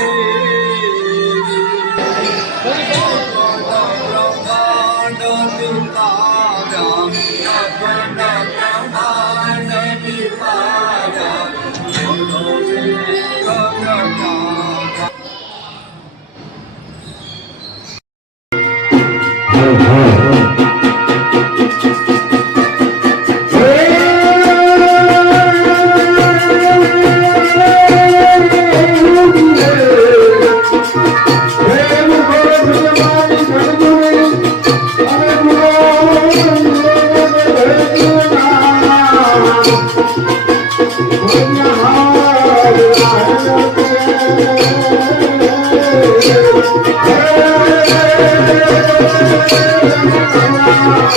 Hey.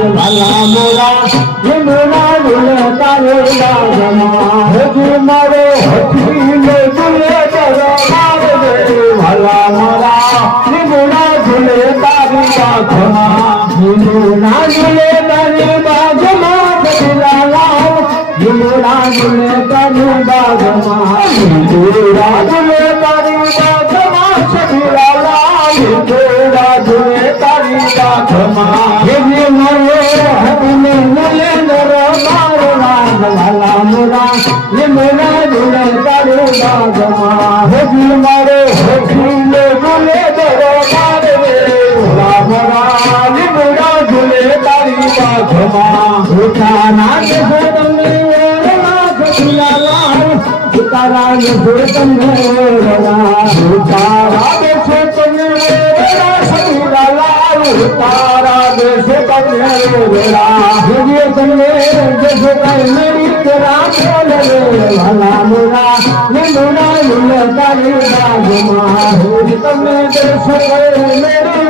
વાલા મોરા મોરા ઝૂલે તારી બાગમાં હજી મારો તેરા બોલે વાલા મારા મેરા ઝૂલે તારી બાગમાં હજી તમને દેશ કઈ મેરી તેરા બોલે ભલા મારા ના મારો ઝૂલે તારી તમને દેશો તમને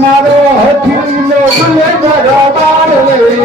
मारो हथिलो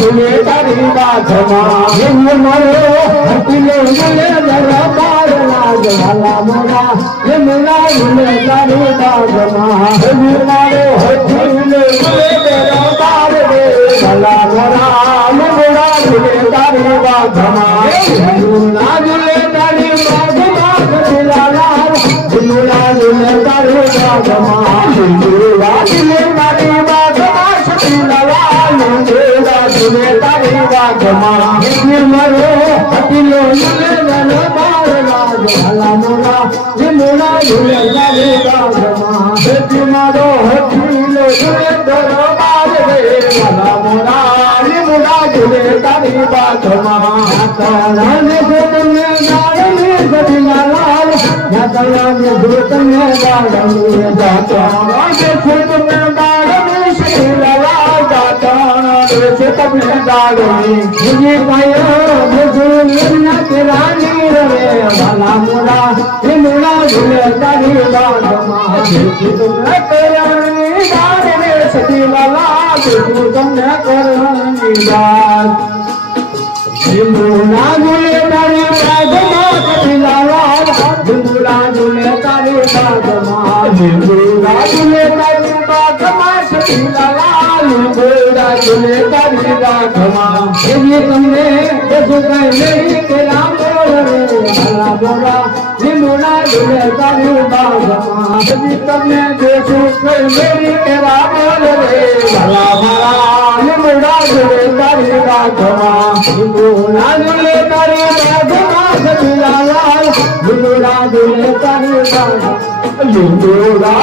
करी बा जारा मोड़ा जमा मारो हले भला झमाए وريا کا روتا ظما تیما جو ہٹھیلے جو اندر ما گئے જાતરાને ગોતને ગાળને મુજે પાયો મુજે લગ્ન તેરાની રે વાલા મોરા હે મોરા ઝૂલે તારી બાગમાં જેથી તમને તેરાની ગાળને સતીલાલાલ જેથી તમને કરવાની ગાળ હિંદુના ઝૂલે તારી બાગમાં કપિલાલાલ હિંદુના ઝૂલે તારી બાગમાં હિંદુના ઝૂલે ઝૂલે તારી બાગમાં એવી તમને કશું કઈ નહીં કે રામ ભલા બોલા હિંદુના ઝૂલે તારી બાગમાં એવી તમને કશું કઈ નહીં કે રામ રે ભલા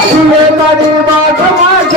ઝૂલે બાગમાં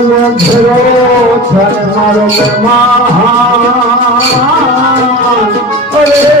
ઘરો છર મારો મહાન અરે